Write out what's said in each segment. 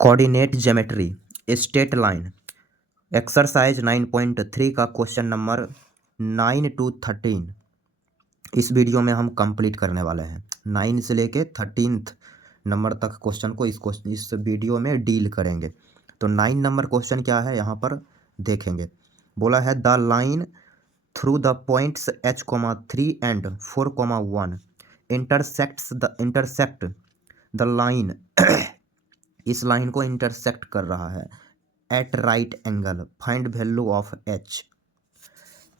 Coordinate geometry straight line exercise 9.3 का question number 9 to 13 इस video में हम कंप्लीट करने वाले हैं। 9 से लेके 13th नंबर तक क्वेश्चन को इस वीडियो में डील करेंगे। तो 9 नंबर क्वेश्चन क्या है यहाँ पर देखेंगे। बोला है the line through the points h,3 and 4,1 intersect the line इस लाइन को इंटरसेक्ट कर रहा है at right angle, find value of h।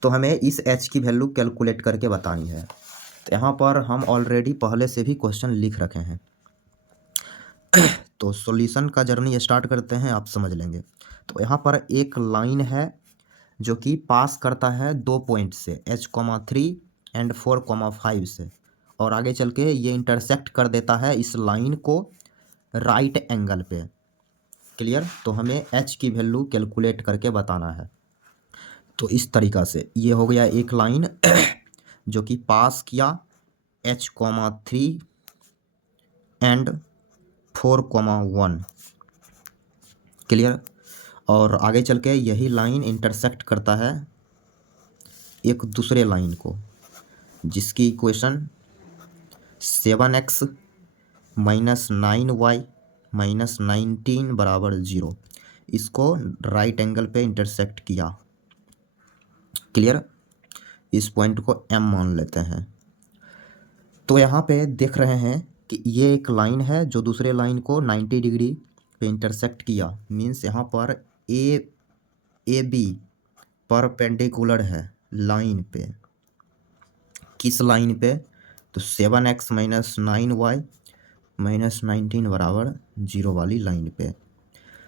तो हमें इस h की वैल्यू कैलकुलेट करके बतानी है। तो यहाँ पर हम ऑलरेडी पहले से भी क्वेश्चन लिख रखे हैं। तो सॉल्यूशन का जर्नी स्टार्ट करते हैं, आप समझ लेंगे। तो यहाँ पर एक लाइन है जो कि पास करता है दो पॉइंट से h,3 एंड 4,5 से, और आगे चल के ये इंटरसेक्ट कर देता है इस लाइन को राइट एंगल पे। क्लियर। तो हमें h की वैल्यू कैलकुलेट करके बताना है। तो इस तरीक़ा से ये हो गया एक लाइन जो कि पास किया h,3 एंड 4,1। क्लियर। और आगे चल के यही लाइन इंटरसेक्ट करता है एक दूसरे लाइन को जिसकी equation 7x minus 9y minus 19 बराबर 0, इसको राइट एंगल पे इंटरसेक्ट किया। क्लियर। इस पॉइंट को m मान लेते हैं। तो यहाँ पे देख रहे हैं कि ये एक लाइन है जो दूसरे लाइन को 90 डिग्री पे इंटरसेक्ट किया। मीन्स यहाँ पर ए बी परपेंडिकुलर है लाइन पे। किस लाइन पे? तो 7x माइनस 9y माइनस 19 बराबर 0 वाली लाइन पे।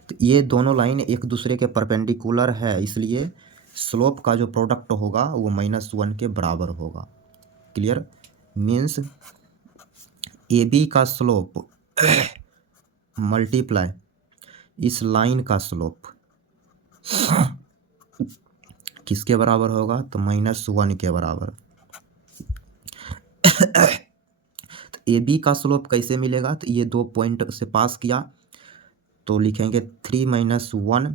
तो ये दोनों लाइन एक दूसरे के परपेंडिकुलर है, इसलिए स्लोप का जो प्रोडक्ट होगा वो -1 के बराबर होगा। क्लियर। मीन्स ए बी का स्लोप मल्टीप्लाई इस लाइन का स्लोप किसके बराबर होगा? तो -1 के बराबर। तो ए बी का स्लोप कैसे मिलेगा? तो ये दो पॉइंट से पास किया तो लिखेंगे 3 - 1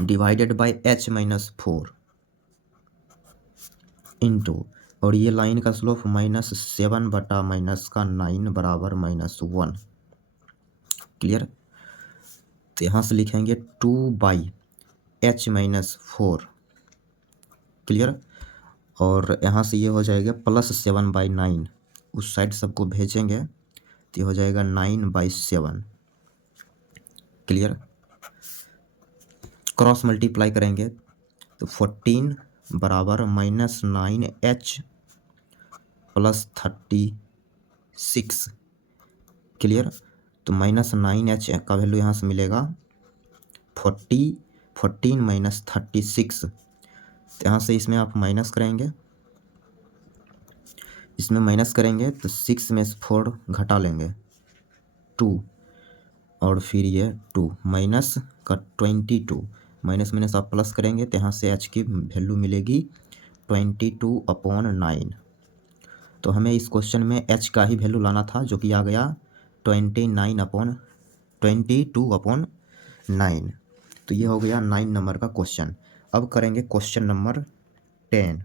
डिवाइडेड बाई h-4 इंटू, और ये लाइन का स्लोप -7 बटा -9 बराबर -1। क्लियर। तो यहाँ से लिखेंगे 2/h-4। क्लियर। और यहाँ से ये हो जाएगा +7/9, उस साइड सबको भेजेंगे तो ये हो जाएगा 9/7। क्लियर। क्रॉस मल्टीप्लाई करेंगे तो 14 बराबर -9h + 36। क्लियर। तो -9h का वैल्यू यहाँ से मिलेगा 14 - 36। तो यहाँ से इसमें आप माइनस करेंगे, इसमें माइनस करेंगे तो 6 में से 4 घटा लेंगे 2, और फिर ये 2 माइनस का 22, माइनस आप प्लस करेंगे तो यहाँ से h की वैल्यू मिलेगी 22/9। तो हमें इस क्वेश्चन में h का ही वैल्यू लाना था जो कि आ गया 22/9। तो ये हो गया 9 नंबर का क्वेश्चन। अब करेंगे क्वेश्चन नंबर 10।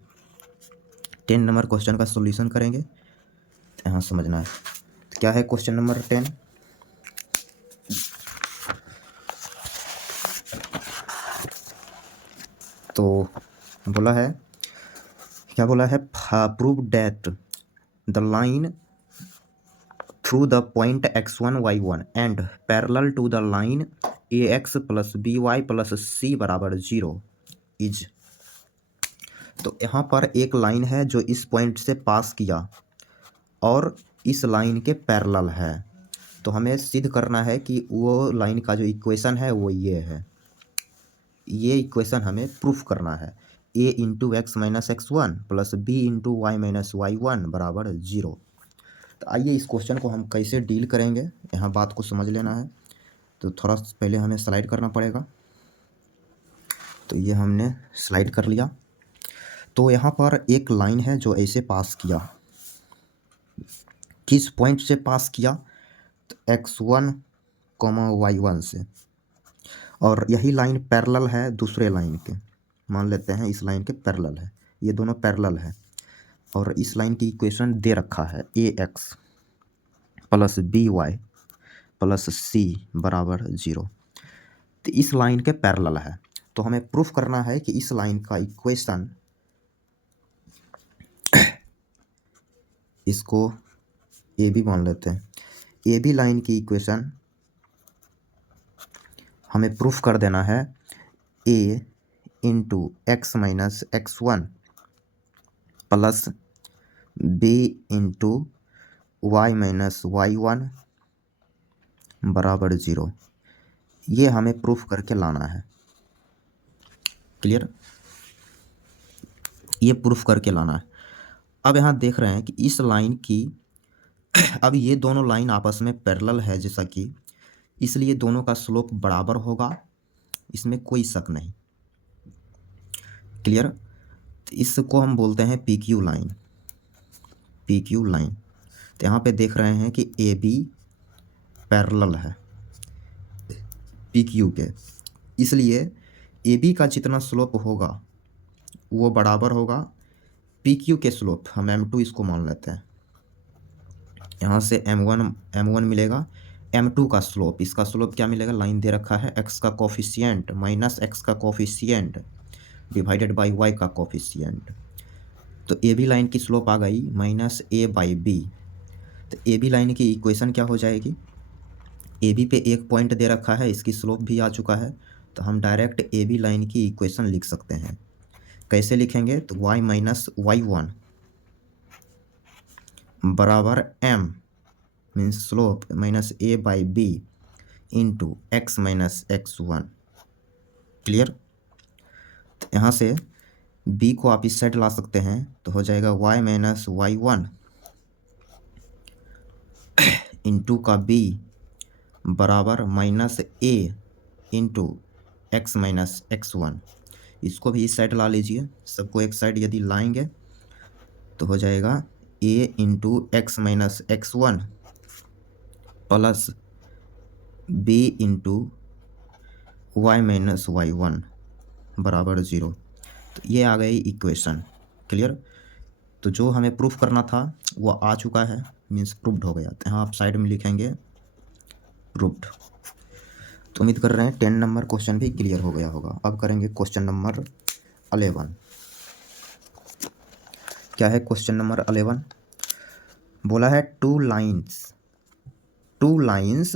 10 नंबर क्वेश्चन का सॉल्यूशन करेंगे। यहाँ समझना है क्या है क्वेश्चन नंबर 10। तो बोला है, क्या बोला है? Prove that the line through the point x1 y1 and parallel to the line ax + by + c बराबर 0 इज। तो यहाँ पर एक लाइन है जो इस पॉइंट से पास किया और इस लाइन के पैरेलल है। तो हमें सिद्ध करना है कि वो लाइन का जो इक्वेशन है वो ये है। ये इक्वेशन हमें प्रूफ करना है। a × x - x1 + b × y - y1 बराबर 0। तो आइए इस क्वेश्चन को हम कैसे डील करेंगे, यहाँ बात को समझ लेना है। तो थोड़ा पहले हमें स्लाइड करना पड़ेगा। तो ये हमने स्लाइड कर लिया। तो यहाँ पर एक लाइन है जो ऐसे पास किया। किस पॉइंट से पास किया? तो x1 कॉमा y1 से, और यही लाइन पैरेलल है दूसरे लाइन के, मान लेते हैं इस लाइन के पैरेलल है, ये दोनों पैरेलल है, और इस लाइन की इक्वेशन दे रखा है ax plus by plus c बराबर 0। तो इस लाइन के पैरेलल है, तो हमें प्रूफ करना है कि इस लाइन का इक्वेशन, इसको ए बी मान लेते हैं, ए बी लाइन की इक्वेशन हमें प्रूफ कर देना है a into x minus x one plus b into y minus y one बराबर 0। ये हमें प्रूफ करके लाना है। क्लियर? ये प्रूफ करके लाना है। अब यहाँ देख रहे हैं कि इस लाइन की अब ये दोनों लाइन आपस में पैरेलल है जैसा कि, इसलिए दोनों का स्लोप बराबर होगा, इसमें कोई शक नहीं। क्लियर? तो इसको हम बोलते हैं P Q line, P Q line. तो यहाँ पे देख रहे हैं कि ए बी पैरेलल है पी क्यू के, इसलिए ए बी का जितना स्लोप होगा वो बराबर होगा पी क्यू के स्लोप, हम m2 इसको मान लेते हैं, यहाँ से m1 मिलेगा, m2 का स्लोप, इसका स्लोप क्या मिलेगा, लाइन दे रखा है x का कोफिशिएंट माइनस x का कोफिशिएंट डिवाइडेड बाय y का कोफिशिएंट। तो ए बी लाइन की स्लोप आ गई माइनस a बाई बी। तो ए बी लाइन की इक्वेशन क्या हो जाएगी, ए बी पे एक पॉइंट दे रखा है, इसकी स्लोप भी आ चुका है, तो हम डायरेक्ट ए बी लाइन की इक्वेशन लिख सकते हैं। कैसे लिखेंगे, तो y माइनस वाई वन बराबर m means slope minus a by b into x minus x one. Clear? तो यहाँ से b को आप इस साइड ला सकते हैं, तो हो जाएगा y minus y one into का b बराबर minus a into x minus x one. इसको भी इस साइड ला लीजिए, सबको एक साइड यदि लाएंगे तो हो जाएगा a into x minus x one plus b into y minus y one बराबर 0। तो ये आ गई इक्वेशन। क्लियर? तो जो हमें प्रूफ करना था वो आ चुका है, मीन्स प्रूफ्ड हो गया। तो यहाँ आप साइड में लिखेंगे प्रूफ्ड। तो उम्मीद कर रहे हैं 10 नंबर क्वेश्चन भी क्लियर हो गया होगा। अब करेंगे क्वेश्चन नंबर 11। क्या है क्वेश्चन नंबर 11? बोला है two lines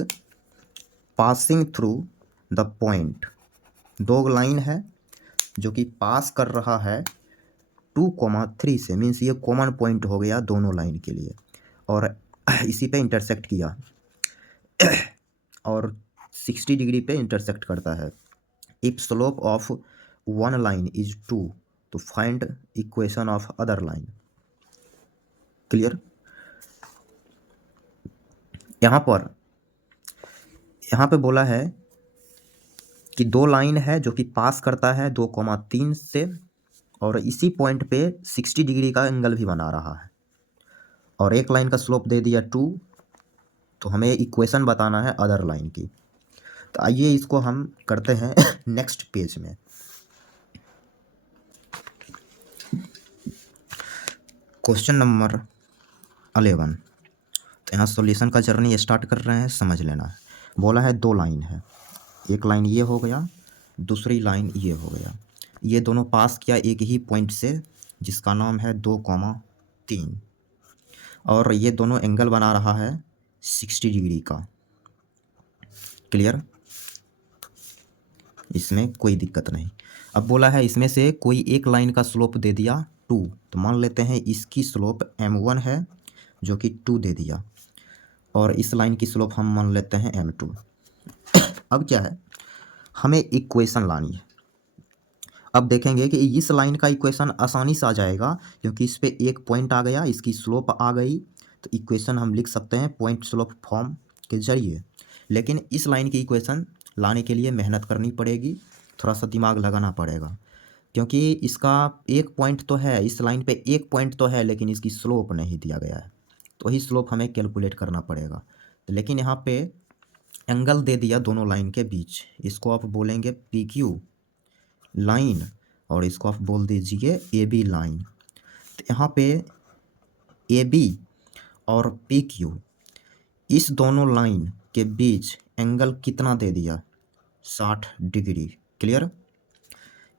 passing through the point. दो लाइन है जो कि पास कर रहा है 2,3 से, मीन्स ये कॉमन पॉइंट हो गया दोनों लाइन के लिए, और इसी पे इंटरसेक्ट किया और 60 डिग्री पे इंटरसेक्ट करता है। If slope of one line is 2 तो find equation of other line. Clear? यहाँ पे बोला है कि दो लाइन है जो कि पास करता है 2,3 से, और इसी पॉइंट पे 60 डिग्री का एंगल भी बना रहा है, और एक लाइन का स्लोप दे दिया 2, तो हमें इक्वेशन बताना है अदर लाइन की। तो आइए इसको हम करते हैं नेक्स्ट पेज में। Question number 11। तो यहाँ सॉल्यूशन का जर्नी स्टार्ट कर रहे हैं, समझ लेना है। बोला है दो लाइन है, एक लाइन ये हो गया, दूसरी लाइन ये हो गया, ये दोनों पास किया एक ही पॉइंट से जिसका नाम है 2,3, और ये दोनों एंगल बना रहा है 60 डिग्री का। क्लियर? इसमें कोई दिक्कत नहीं। अब बोला है इसमें से कोई एक लाइन का स्लोप दे दिया 2, तो मान लेते हैं इसकी स्लोप m1 है जो कि 2 दे दिया, और इस लाइन की स्लोप हम मान लेते हैं m2। अब क्या है, हमें इक्वेशन लानी है। अब देखेंगे कि इस लाइन का इक्वेशन आसानी से आ जाएगा, क्योंकि इस पे एक पॉइंट आ गया, इसकी स्लोप आ गई, तो इक्वेशन हम लिख सकते हैं पॉइंट स्लोप फॉर्म के जरिए। लेकिन इस लाइन की इक्वेशन लाने के लिए मेहनत करनी पड़ेगी, थोड़ा सा दिमाग लगाना पड़ेगा, क्योंकि इसका एक पॉइंट तो है, इस लाइन पे एक पॉइंट तो है, लेकिन इसकी स्लोप नहीं दिया गया है, तो वही स्लोप हमें कैलकुलेट करना पड़ेगा। तो लेकिन यहाँ पे एंगल दे दिया दोनों लाइन के बीच, इसको आप बोलेंगे पी क्यू लाइन और इसको आप बोल दीजिए ए बी लाइन। तो यहाँ पे ए बी और पी क्यू इस दोनों लाइन के बीच एंगल कितना दे दिया, 60 डिग्री। क्लियर।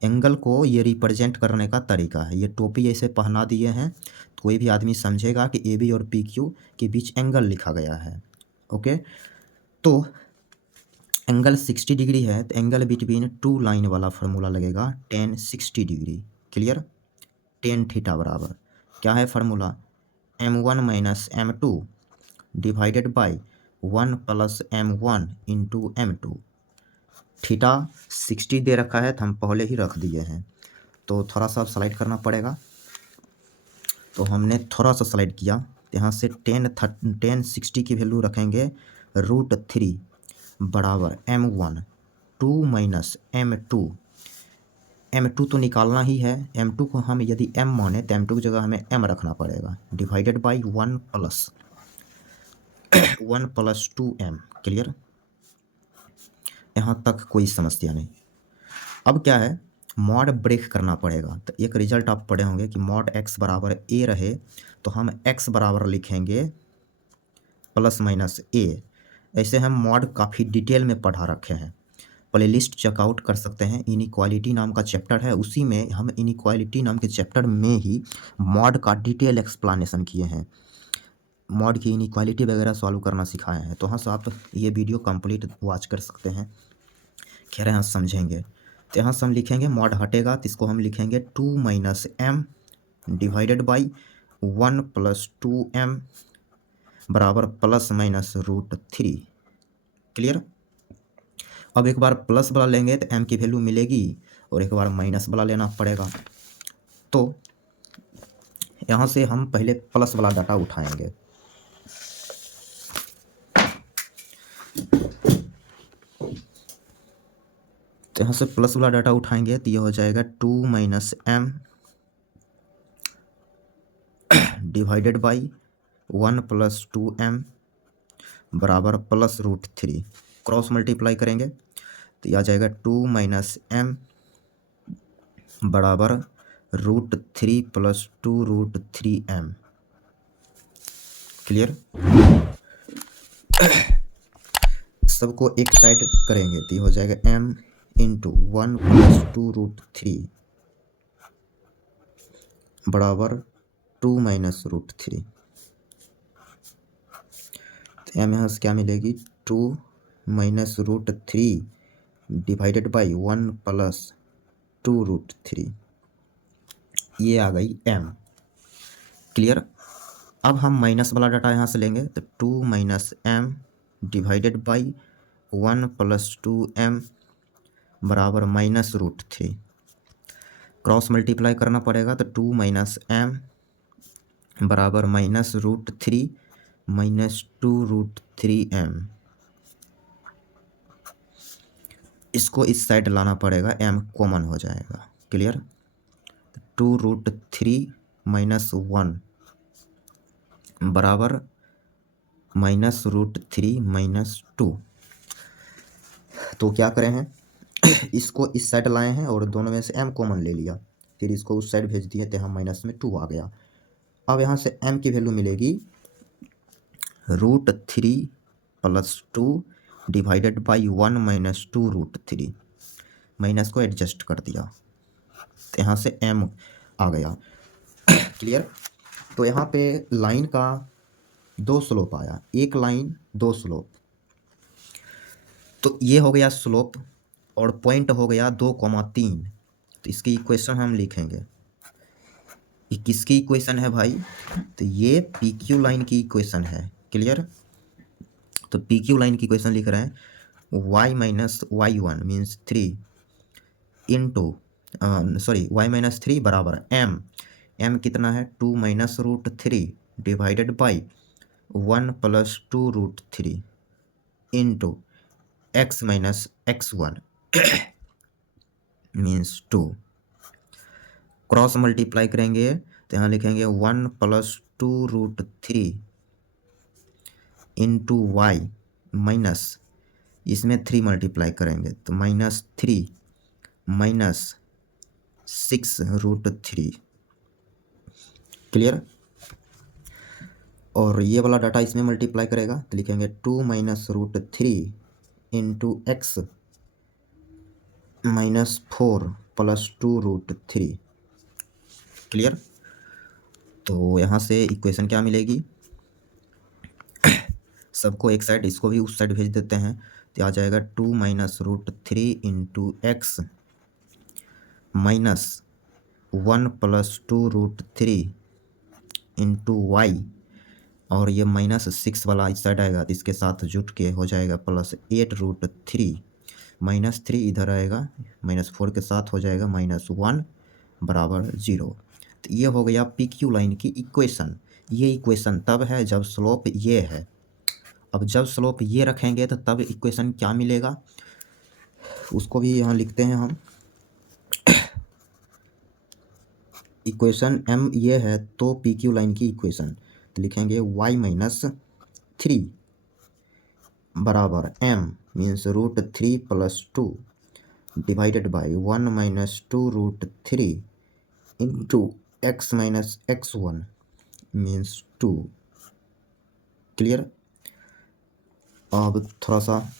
एंगल को ये रिप्रेजेंट करने का तरीका है, ये टोपी ऐसे पहना दिए हैं तो कोई भी आदमी समझेगा कि ए बी और पी क्यू के बीच एंगल लिखा गया है। ओके, तो एंगल 60 डिग्री है तो एंगल बिटवीन टू लाइन वाला फार्मूला लगेगा tan 60 degree. Clear. tan theta बराबर क्या है formula, m1 minus m2 divided by 1 plus m1 into m2। Theta 60 दे रखा है तो हम पहले ही रख दिए हैं, तो थोड़ा सा स्लाइड करना पड़ेगा। तो हमने थोड़ा सा स्लाइड किया, तो यहाँ से tan 60 की वैल्यू रखेंगे √3 बराबर m1 2 माइनस m2 तो निकालना ही है, m2 को हम यदि m माने तो m2 की जगह हमें m रखना पड़ेगा, divided by 1 plus 2m। Clear. यहाँ तक कोई समस्या नहीं। अब क्या है, मॉड ब्रेक करना पड़ेगा। तो एक रिजल्ट आप पढ़े होंगे कि मॉड x बराबर a रहे तो हम x बराबर लिखेंगे प्लस माइनस a। ऐसे हम मॉड काफ़ी डिटेल में पढ़ा रखे हैं, प्लेलिस्ट चेकआउट कर सकते हैं। इनइक्वालिटी नाम का चैप्टर है, उसी में हम इनइक्वालिटी नाम के चैप्टर में ही मॉड का डिटेल एक्सप्लेनेशन किए हैं, मॉड की इनइक्वालिटी वगैरह सॉल्व करना सिखाए हैं। तो हाँ, आप ये वीडियो कंप्लीट वॉच कर सकते हैं, कह रहे हैं समझेंगे। तो यहाँ से हम लिखेंगे मॉड हटेगा तो इसको हम लिखेंगे 2 minus m divided by 1 plus 2m बराबर प्लस माइनस √3। क्लियर। अब एक बार प्लस वाला लेंगे तो m की वैल्यू मिलेगी और एक बार माइनस वाला लेना पड़ेगा। तो यहाँ से हम पहले प्लस वाला डाटा उठाएंगे। तो यहाँ से प्लस वाला डाटा उठाएंगे तो ये हो जाएगा 2 minus m divided by 1 plus 2m बराबर प्लस √3। क्रॉस मल्टीप्लाई करेंगे तो ये आ जाएगा 2 माइनस m बराबर √3 प्लस 2√3m। क्लियर। सबको एक साइड करेंगे तो ये हो जाएगा m इंटू 1 प्लस 2√3 बराबर 2 माइनस √3। तो m यहाँ से क्या मिलेगी, 2 माइनस √3 डिवाइडेड बाई 1 प्लस 2√3, ये आ गई m। क्लियर। अब हम माइनस वाला डाटा यहाँ से लेंगे तो 2 minus m divided by 1 plus 2m बराबर माइनस √3। क्रॉस मल्टीप्लाई करना पड़ेगा तो 2 माइनस m बराबर माइनस √3 माइनस 2√3m। इसको इस साइड लाना पड़ेगा, m कॉमन हो जाएगा। क्लियर। 2√3 माइनस 1 बराबर माइनस √3 माइनस 2। तो क्या करें हैं इसको इस साइड लाए हैं और दोनों में से m कॉमन ले लिया, फिर इसको उस साइड भेज दिए तो यहाँ माइनस में 2 आ गया। अब यहाँ से m की वैल्यू मिलेगी √3 plus 2 divided by 1 minus 2√3। Minus को एडजस्ट कर दिया तो यहाँ से m आ गया। क्लियर। तो यहाँ पे लाइन का 2 स्लोप आया, एक लाइन 2 स्लोप। तो ये हो गया स्लोप और पॉइंट हो गया 2,3। तो इसकी इक्वेशन हम लिखेंगे, ये किसकी इक्वेशन है भाई, तो ये पी क्यू लाइन की इक्वेशन है। क्लियर। तो पी क्यू लाइन की इक्वेशन लिख रहे हैं y minus y1 means 3 into y minus 3 बराबर m कितना है 2 minus √3 divided by 1 plus 2√3 into x minus x1 means 2। Cross multiply करेंगे तो यहाँ लिखेंगे 1 प्लस 2√3 इंटू y माइनस इसमें 3 मल्टीप्लाई करेंगे तो -3 -6√3। क्लियर। और ये वाला डाटा इसमें मल्टीप्लाई करेगा तो लिखेंगे 2 -√3 इंटू एक्स -4 + 2√3। क्लियर। तो यहाँ से इक्वेशन क्या मिलेगी, सबको एक साइड, इसको भी उस साइड भेज देते हैं तो आ जाएगा 2 -√3 इंटू एक्स -1 + 2√3 इंटू वाई, और ये -6 वाला इस साइड आएगा तो इसके साथ जुट के हो जाएगा +8√3 -3 इधर आएगा -4 के साथ हो जाएगा -1 बराबर 0। तो ये हो गया पी क्यू लाइन की इक्वेशन। ये इक्वेशन तब है जब स्लोप ये है। अब जब स्लोप ये रखेंगे तो तब इक्वेशन क्या मिलेगा, उसको भी यहाँ लिखते हैं हम। इक्वेशन m ये है तो पी क्यू लाइन की इक्वेशन तो लिखेंगे y-3 बराबर m means √3 + 2 divided by 1 - 2√3 into x - x1 means 2। Clear. अब थोड़ा सा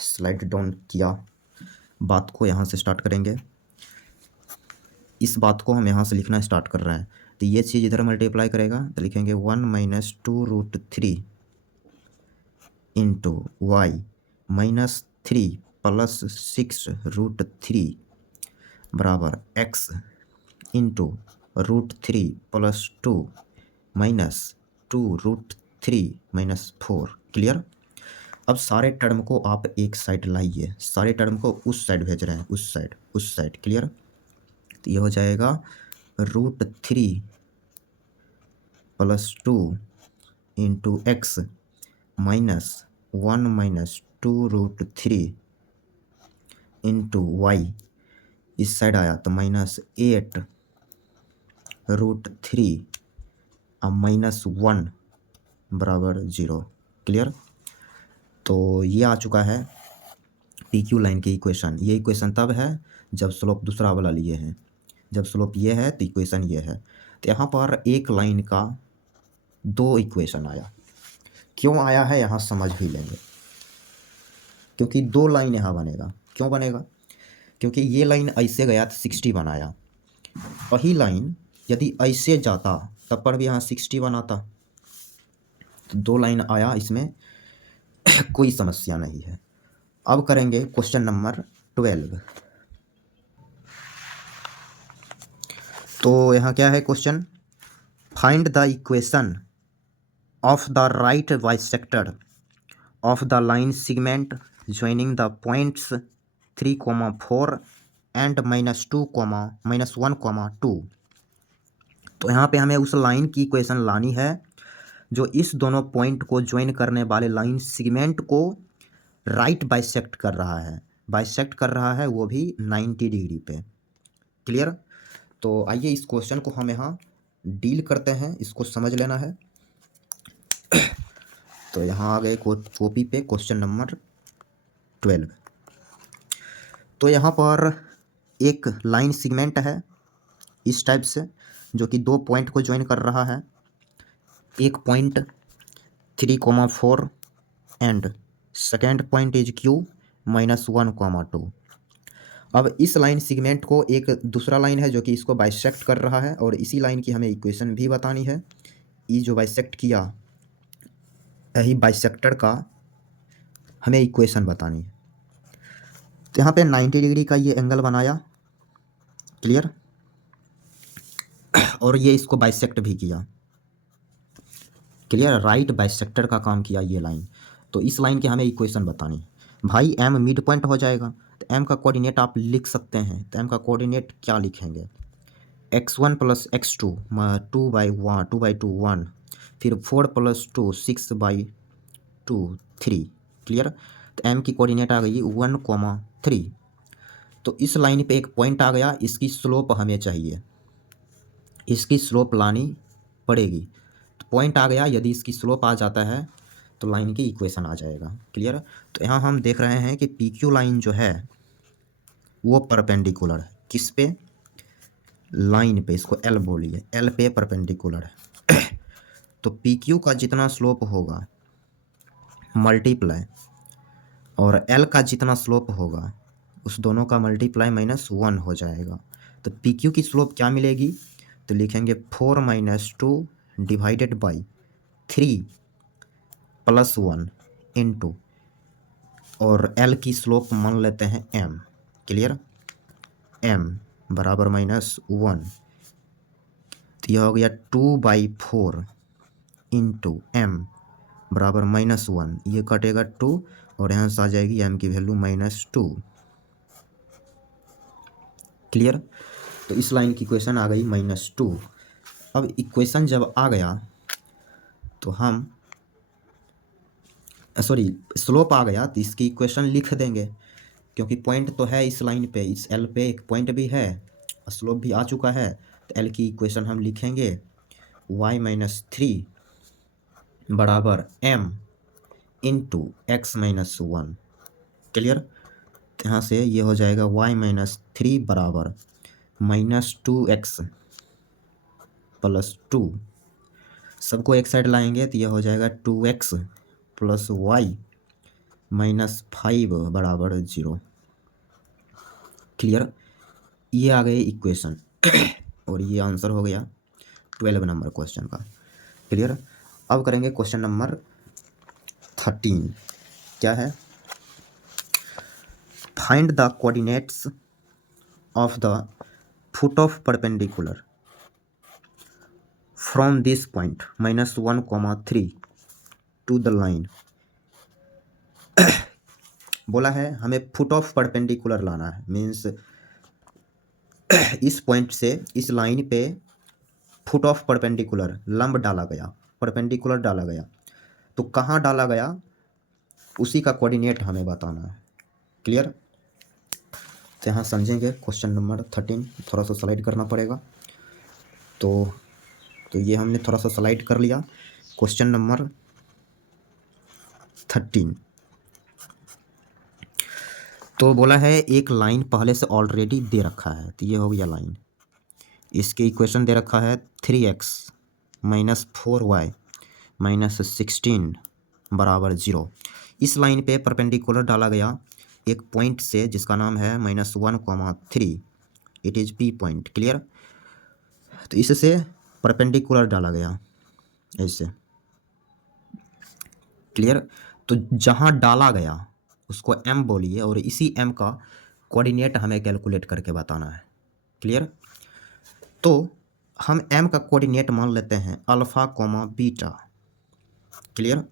स्लाइड डाउन किया, बात को यहाँ से स्टार्ट करेंगे। इस बात को हम यहाँ से लिखना स्टार्ट कर रहे हैं तो ये चीज़ इधर मल्टीप्लाई करेगा तो लिखेंगे 1 - 2√3 इंटू वाई -3 + 6√3 बराबर x इंटू √3 + 2 -2√3 -4। क्लियर। अब सारे टर्म को आप एक साइड लाइए, सारे टर्म को उस साइड भेज रहे हैं, उस साइड। क्लियर। तो ये हो जाएगा √3 + 2 इंटू एक्स -1 - 2√3 इंटू वाई, इस साइड आया तो -8√3 अब -1 बराबर 0। क्लियर। तो ये आ चुका है पी क्यू लाइन की इक्वेशन। ये इक्वेशन तब है जब स्लोप दूसरा वाला लिए हैं, जब स्लोप ये है तो इक्वेशन ये है। तो यहाँ पर एक लाइन का 2 इक्वेशन आया। क्यों आया है यहाँ समझ भी लेंगे, क्योंकि 2 लाइन यहाँ बनेगा। क्यों बनेगा, क्योंकि ये लाइन ऐसे गया तो 60 बनाया, वही लाइन यदि ऐसे जाता तब पर भी यहाँ 60 बनाता। तो 2 लाइन आया इसमें कोई समस्या नहीं है। अब करेंगे क्वेश्चन नंबर 12। तो यहाँ क्या है question, find the equation of the right bisector of the line segment joining the points 3, 4 and -2, -1, 2। तो यहाँ पे हमें उस लाइन की इक्वेशन लानी है जो इस दोनों पॉइंट को ज्वाइन करने वाले लाइन सेगमेंट को राइट बाइसेक्ट कर रहा है, बाइसेक्ट कर रहा है वो भी 90 डिग्री पे। क्लियर। तो आइए इस क्वेश्चन को हम यहाँ डील करते हैं, इसको समझ लेना है। तो यहाँ आ गए कॉपी पे क्वेश्चन नंबर 12। तो यहाँ पर एक लाइन सेगमेंट है इस टाइप से जो कि 2 पॉइंट को ज्वाइन कर रहा है। एक point 3, 4 and second point is Q -1, 2। अब इस लाइन सेगमेंट को एक दूसरा लाइन है जो कि इसको बाइसेक्ट कर रहा है और इसी लाइन की हमें इक्वेशन भी बतानी है। ये जो बाइसेक्ट किया, यही बाइसेक्टर का हमें इक्वेशन बतानी है। तो यहाँ पे 90 डिग्री का ये एंगल बनाया। क्लियर। और ये इसको बाइसेक्ट भी किया। क्लियर। राइट बाइसेक्टर का काम किया ये लाइन। तो इस लाइन की हमें इक्वेशन बतानी है। भाई एम मिड पॉइंट हो जाएगा तो एम का कोऑर्डिनेट आप लिख सकते हैं। तो एम का कोऑर्डिनेट क्या लिखेंगे, x1 + x2 2/2 1, फिर 4 + 2 6/2 3। क्लियर। तो एम की कोऑर्डिनेट आ गई 1, 3। तो इस लाइन पे एक पॉइंट आ गया, इसकी स्लोप हमें चाहिए, इसकी स्लोप लानी पड़ेगी। तो पॉइंट आ गया, यदि इसकी स्लोप आ जाता है तो लाइन की इक्वेशन आ जाएगा। क्लियर। तो यहाँ हम देख रहे हैं कि पी क्यू लाइन जो है वो परपेंडिकुलर है किस पे, लाइन पे, इसको एल बोलिए, एल पे परपेंडिकुलर है। तो पी क्यू का जितना स्लोप होगा मल्टीप्लाई और एल का जितना स्लोप होगा उस दोनों का मल्टीप्लाई -1 हो जाएगा। तो पी क्यू की स्लोप क्या मिलेगी, तो लिखेंगे 4 - 2 डिवाइडेड बाई 3 + 1 इंटू, और एल की स्लोप मान लेते हैं m। क्लियर। m बराबर -1, तो यह हो गया 2/4 इंटू m बराबर -1, ये कटेगा 2 और यहाँ से आ जाएगी m की वैल्यू -2। क्लियर। तो इस लाइन की इक्वेशन आ गई -2। अब इक्वेशन जब आ गया तो हम सॉरी स्लोप आ गया तो इसकी इक्वेशन लिख देंगे, क्योंकि पॉइंट तो है इस लाइन पे, इस एल पे एक पॉइंट भी है, स्लोप भी आ चुका है। तो एल की इक्वेशन हम लिखेंगे y-3 बराबर m इंटू x-1। क्लियर। तो यहाँ से ये हो जाएगा y-3 बराबर -2x + 2, सबको एक साइड लाएंगे तो यह हो जाएगा 2x + y -5 बराबर 0। क्लियर। ये आ गए इक्वेशन और ये आंसर हो गया 12 नंबर क्वेश्चन का। क्लियर। अब करेंगे क्वेश्चन नंबर 13। क्या है, find the coordinates of the foot of perpendicular from this point -1, 3 to the line. बोला है हमें फुट ऑफ परपेंडिकुलर लाना है, मीन्स इस पॉइंट से इस लाइन पे फुट ऑफ परपेंडिकुलर लंब डाला गया, परपेंडिकुलर डाला गया, तो कहाँ डाला गया उसी का कोऑर्डिनेट हमें बताना है। क्लियर। तो यहाँ समझेंगे क्वेश्चन नंबर 13, थोड़ा सा स्लाइड करना पड़ेगा। तो ये हमने थोड़ा सा स्लाइड कर लिया। क्वेश्चन नंबर 13 तो बोला है एक लाइन पहले से ऑलरेडी दे रखा है, तो ये हो गया लाइन, इसके इक्वेशन दे रखा है 3x - 4y -16 बराबर 0। इस लाइन पे परपेंडिकुलर डाला गया एक पॉइंट से जिसका नाम है -1, 3, it is P point. Clear. तो इससे परपेंडिकुलर डाला गया ऐसे। क्लियर। तो जहाँ डाला गया उसको m बोलिए और इसी m का कोऑर्डिनेट हमें कैलकुलेट करके बताना है। क्लियर। तो हम m का कोऑर्डिनेट मान लेते हैं अल्फ़ा, बीटा। क्लियर।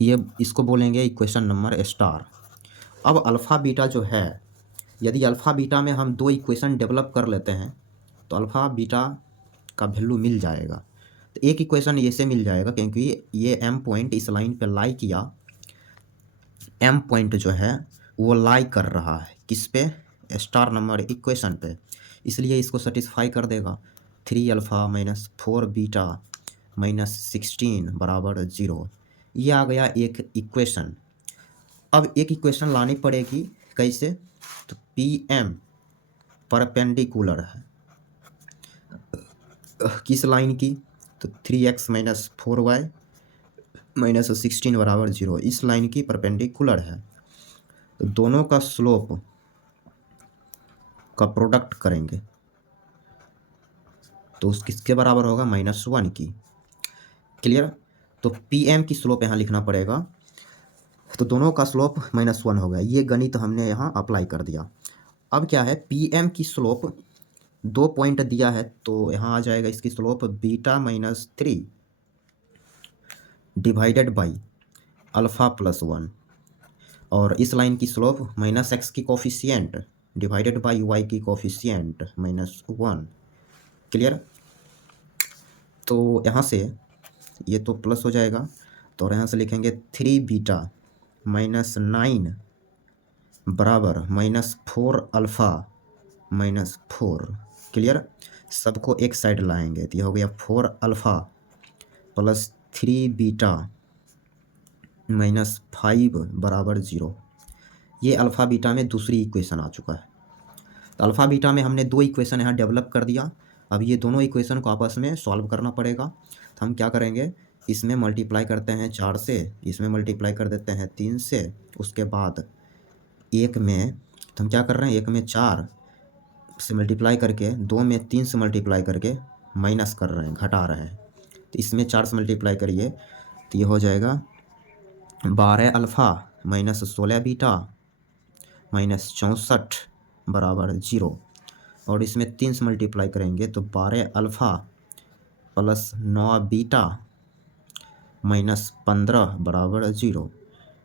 ये इसको बोलेंगे इक्वेशन नंबर स्टार। अब अल्फ़ा बीटा जो है, यदि अल्फ़ा बीटा में हम दो इक्वेशन डेवलप कर लेते हैं तो अल्फ़ा बीटा का वैल्यू मिल जाएगा। तो एक इक्वेशन ये से मिल जाएगा क्योंकि ये m पॉइंट इस लाइन पे लाई किया, m पॉइंट जो है वो लाई कर रहा है किस पे, स्टार नंबर इक्वेशन पे, इसलिए इसको सेटिस्फाई कर देगा। 3α - 4β -16 बराबर 0। ये आ गया एक इक्वेशन। अब एक इक्वेशन लानी पड़ेगी, कैसे, तो PM परपेंडिकुलर है किस लाइन की, तो 3x - 4y -16 बराबर 0 इस लाइन की परपेंडिकुलर है। तो दोनों का स्लोप का प्रोडक्ट करेंगे तो उस किसके बराबर होगा, -1 की। क्लियर। तो PM की स्लोप यहाँ लिखना पड़ेगा, तो दोनों का स्लोप -1 हो गया। ये गणित हमने यहाँ अप्लाई कर दिया। अब क्या है, PM की स्लोप 2 पॉइंट दिया है तो यहाँ आ जाएगा इसकी slope beta -3 divided by alpha +1, और इस लाइन की स्लोप -x की कोफिशिएंट डिवाइडेड बाई y की कोफिशिएंट -1। क्लियर। तो यहाँ से ये तो प्लस हो जाएगा, तो और यहाँ से लिखेंगे 3β -9 बराबर -4 अल्फ़ा -4। क्लियर। सबको एक साइड लाएंगे तो ये हो गया 4 अल्फ़ा + 3β -5 बराबर 0। ये अल्फ़ा बीटा में दूसरी इक्वेशन आ चुका है। तो अल्फ़ा बीटा में हमने 2 इक्वेशन यहाँ डेवलप कर दिया। अब ये दोनों इक्वेशन को आपस में सॉल्व करना पड़ेगा। तो हम क्या करेंगे, इसमें मल्टीप्लाई करते हैं 4 से, इसमें मल्टीप्लाई कर देते हैं 3 से, उसके बाद एक में, तो हम क्या कर रहे हैं, एक में 4 से मल्टीप्लाई करके, 2 में 3 से मल्टीप्लाई करके माइनस कर रहे हैं, घटा रहे हैं। तो इसमें 4 से मल्टीप्लाई करिए तो ये हो जाएगा 12 अल्फ़ा माइनस 16 बीटा माइनस 64 बराबर 0। और इसमें 3 से मल्टीप्लाई करेंगे तो 12 अल्फ़ा प्लस 9 बीटा माइनस 15 बराबर 0।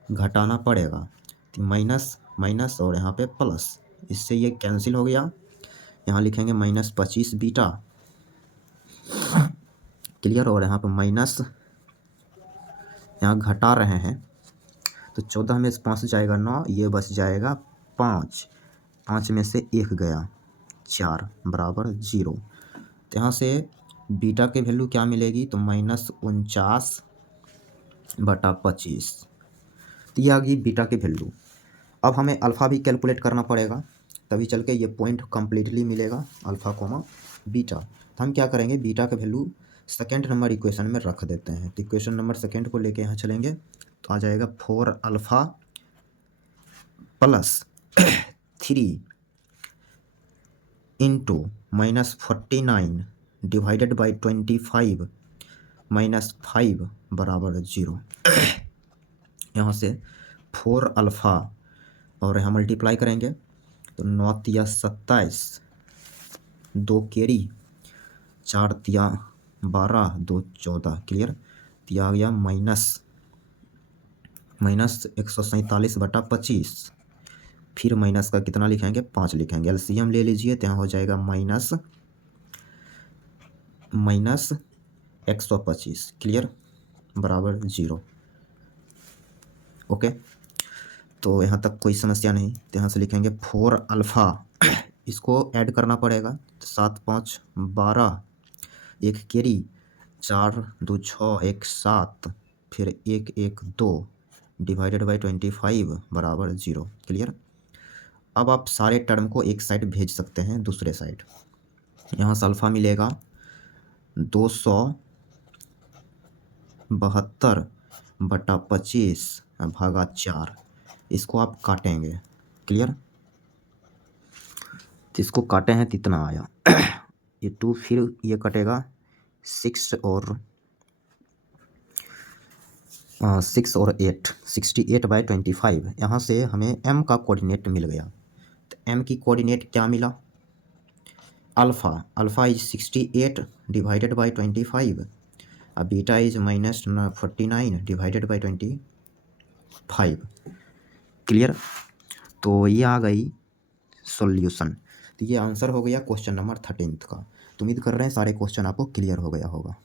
घटाना पड़ेगा तो माइनस माइनस और यहाँ पे प्लस, इससे ये कैंसिल हो गया। यहाँ लिखेंगे -25 बीटा, क्लियर। और यहाँ पे माइनस, यहाँ घटा रहे हैं तो 14 में से 5 जाएगा 9, ये बच जाएगा 5, 5 में से 1 गया 4 बराबर 0। तो यहाँ से बीटा के वैल्यू क्या मिलेगी, तो -49/25। तो ये आ गई बीटा के वैल्यू। अब हमें अल्फ़ा भी कैलकुलेट करना पड़ेगा, तभी चल के ये पॉइंट कम्प्लीटली मिलेगा अल्फ़ा कोमा बीटा। तो हम क्या करेंगे, बीटा का वैल्यू सेकेंड नंबर इक्वेशन में रख देते हैं। तो इक्वेशन नंबर सेकेंड को लेके यहाँ चलेंगे तो आ जाएगा 4 alpha plus 3 into -49 divided by 25 -5 बराबर 0। यहाँ से 4 अल्फ़ा और यहाँ मल्टीप्लाई करेंगे तो 9 तिया 27, 2 कैरी, 4 तिया 12, 2 14, क्लियर। तो यह आ गया -147/25। फिर माइनस का कितना लिखेंगे, 5 लिखेंगे। एलसीएम ले लीजिए तो यहाँ हो जाएगा -125, क्लियर, बराबर 0। ओके, तो यहाँ तक कोई समस्या नहीं। तो यहाँ से लिखेंगे 4 अल्फ़ा, इसको ऐड करना पड़ेगा तो 7 5 12, 1 कैरी, 4 2 6, 1 7, फिर 1 1 2 डिवाइडेड बाई 25 बराबर 0, क्लियर। अब आप सारे टर्म को एक साइड भेज सकते हैं दूसरे साइड। यहाँ से अल्फ़ा मिलेगा 272/25 इसको आप काटेंगे, क्लियर। तो इसको काटे हैं तो इतना आया ये 2, फिर ये कटेगा 6 और 8, 68/25। यहाँ से हमें m का कोऑर्डिनेट मिल गया। तो m की कोऑर्डिनेट क्या मिला, अल्फ़ा इज 68 डिवाइडेड बाई 25, अब beta is -49 divided by 25, clear. तो ये आ गई सॉल्यूशन। तो ये आंसर हो गया क्वेश्चन नंबर 13 का। तो उम्मीद कर रहे हैं सारे क्वेश्चन आपको क्लियर हो गया होगा।